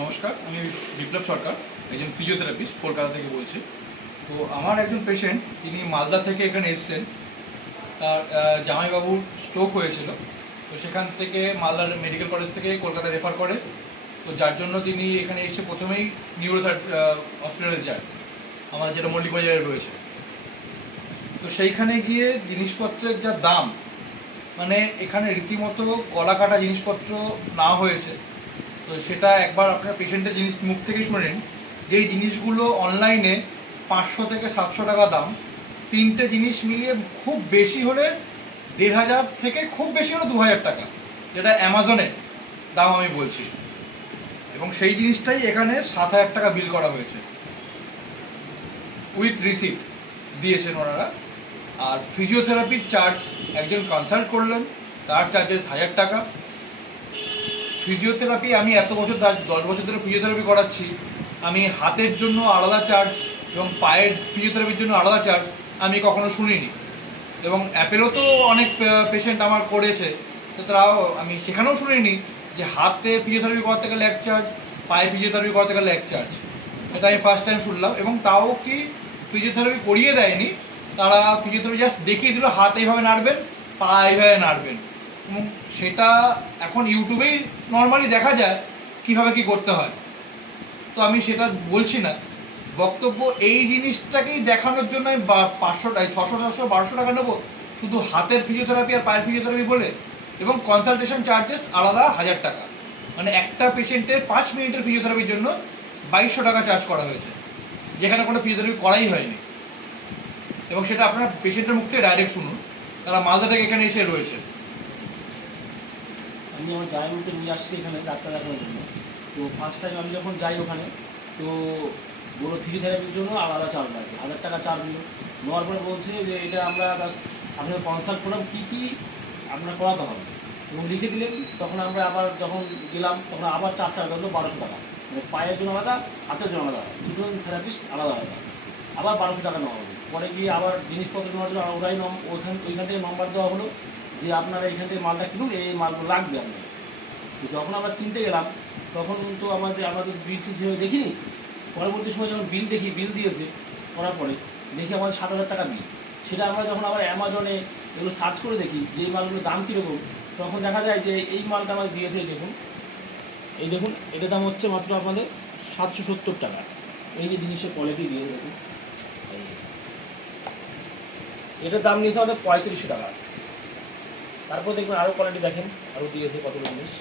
নমস্কার, আমি বিপ্লব সরকার, একজন ফিজিওথেরাপিস্ট, কলকাতা থেকে বলছি। তো আমার একজন পেশেন্ট, তিনি মালদা থেকে এখানে এসেছেন। তার জামাইবাবুর স্ট্রোক হয়েছিল, তো সেখান থেকে মালদার মেডিকেল কলেজ থেকে কলকাতায় রেফার করে। তো যার জন্য তিনি এখানে এসে প্রথমেই নিউরোথেরাপি হসপিটালে যায়, আমার যেটা মল্লিক বাজারে রয়েছে। তো সেইখানে গিয়ে জিনিসপত্রের যা দাম, মানে এখানে রীতিমতো গলা কাটা জিনিসপত্র না হয়েছে। তো সেটা একবার আপনার পেশেন্টের জিনিস মুখ থেকেই শুনে নিন, যে এই জিনিসগুলো অনলাইনে 500 থেকে 700 টাকা দাম। তিনটে জিনিস মিলিয়ে খুব বেশি হলে 1500 থেকে খুব বেশি হলে 2000 টাকা, যেটা অ্যামাজনে দাম আমি বলছি। এবং সেই জিনিসটাই এখানে 7000 টাকা বিল করা হয়েছে, উইথ রিসিপ্ট দিয়েছেন ওনারা। আর ফিজিওথেরাপির চার্জ, একজন কনসাল্ট করলেন তার চার্জেস 1000 টাকা। ফিজিওথেরাপি আমি এত বছর 10 বছর ধরে ফিজিওথেরাপি করাচ্ছি, আমি হাতের জন্য আলাদা চার্জ এবং পায়ের ফিজিওথেরাপির জন্য আলাদা চার্জ আমি কখনো শুনিনি। এবং অ্যাপেলও তো অনেক পেশেন্ট আমার করেছে, তো তারাও, আমি সেখানেও শুনিনি যে হাতে ফিজিওথেরাপি করাতে গেলে এক চার্জ, পায়ে ফিজিওথেরাপি করাতে গেলে এক চার্জ। এটা আমি ফার্স্ট টাইম শুনলাম। এবং তাও কি ফিজিওথেরাপি করিয়ে দেয়নি, তারা ফিজিওথেরাপি জাস্ট দেখিয়ে দিল, হাত এইভাবে নাড়বেন, পা এইভাবে নাড়বেন। এবং সেটা এখন ইউটিউবেই নর্মালি দেখা যায় কীভাবে কী করতে হয়। তো আমি সেটা বলছি না, বক্তব্য এই জিনিসটাকেই দেখানোর জন্য আমি 500 টাকা, 600 700 1200 টাকা নেবো শুধু হাতের ফিজিওথেরাপি আর পায়ের ফিজিওথেরাপি বলে। এবং কনসালটেশন চার্জেস আলাদা 1000 টাকা, মানে একটা পেশেন্টের 5 মিনিটের ফিজিওথেরাপির জন্য 2200 টাকা চার্জ করা হয়েছে, যেখানে কোনো ফিজিওথেরাপি করাই হয়নি। এবং সেটা আপনার পেশেন্টের মুখ থেকে ডাইরেক্ট শুনুন, তারা মালদা থেকে এখানে এসে রয়েছে। আমি আমার জামাইবাবুকে নিয়ে আসছি এখানে ডাক্তার দেখানোর জন্য। তো ফার্স্ট টাইম আমি যখন যাই ওখানে, তো বলো ফিজিওথেরাপির জন্য আলাদা চার্জ লাগবে, 1000 টাকা চার্জ নিল। নেওয়ার পরে বলছে যে এটা আমরা আপনাকে কনসাল্ট করলাম কী কী আপনার করাতে হবে এবং লিখে দিলেন। তখন আমরা আবার যখন গেলাম তখন আবার 4 টাকা ধরলো, 1200 টাকা, মানে পায়ের জন্য আলাদা, হাতের জন্য আলাদা, দুজন থেরাপিস্ট আলাদা আলাদা, আবার 1200 টাকা নেওয়া হলো। পরে গিয়ে আবার জিনিসপত্র নেওয়ার জন্য ওরাই ওইখান থেকে নম্বর দেওয়া হলো যে আপনারা এখান থেকে মালটা কিনুন, এই মালগুলো লাগবে আপনার। তো যখন আমরা কিনতে গেলাম তখন তো আমাদের বিল হিসেবে দেখিনি। পরবর্তী সময় যখন বিল দেখি, বিল দিয়েছে করার পরে দেখি আমাদের 7000 টাকা বিল। সেটা আমরা যখন আবার অ্যামাজনে এগুলো সার্চ করে দেখি যে এই মালগুলোর দাম কীরকম, তখন দেখা যায় যে এই মালটা আমাদের দিয়েছে, এই দেখুন এটার দাম হচ্ছে মাত্র আপনাদের 770 টাকা। এই যে জিনিসের কোয়ালিটি দিয়ে দেখুন, এটার দাম নিয়েছে আমাদের 3500 টাকা। তারপর দেখবেন আরও কোয়ালিটি দেখেন, আরও দিয়েছে কতগুলো জিনিস।